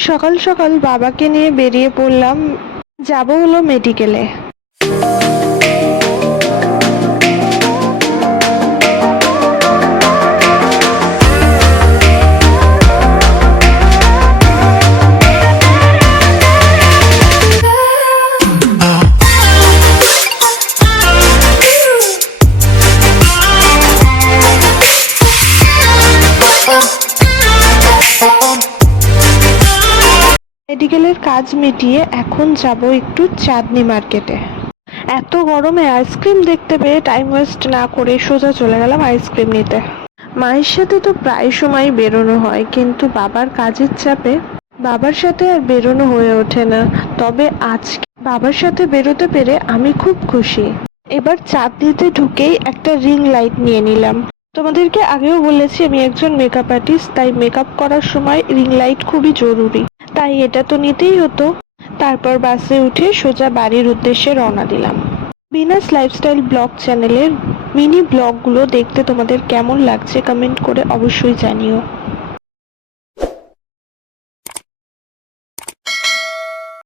সকাল সকাল বাবাকে নিয়ে বেরিয়ে পড়লাম। যাব হলো মেডিকেলে মেডিকেলের কাজ মিটিয়ে এখন যাব একটু চাঁদনি মার্কেটে। এত গরমে আইসক্রিম দেখতে পেয়ে টাইম ওয়েস্ট না করে সোজা চলে গেলাম আইসক্রিম নিতে। মায়ের সাথে তো প্রায় সময় বেরোনো হয়, কিন্তু বাবার কাজের চাপে বাবার সাথে আর বেরোনো হয়ে ওঠে না। তবে আজকে বাবার সাথে বেরোতে পেরে আমি খুব খুশি। এবার চাঁদনিতে ঢুকেই একটা রিং লাইট নিয়ে নিলাম। তোমাদেরকে আগেও বলেছি, আমি একজন মেকআপ আর্টিস্ট তাই মেকআপ করার সময় রিং লাইট খুবই জরুরি। তাই এটা তো নিতেই হতো। তারপর বাসে উঠে সোজা বাড়ির উদ্দেশ্যে রওনা দিলাম। বিনাস লাইফস্টাইল ব্লগ চ্যানেলের মিনি ব্লগগুলো দেখতে তোমাদের কেমন লাগছে কমেন্ট করে অবশ্যই জানিও।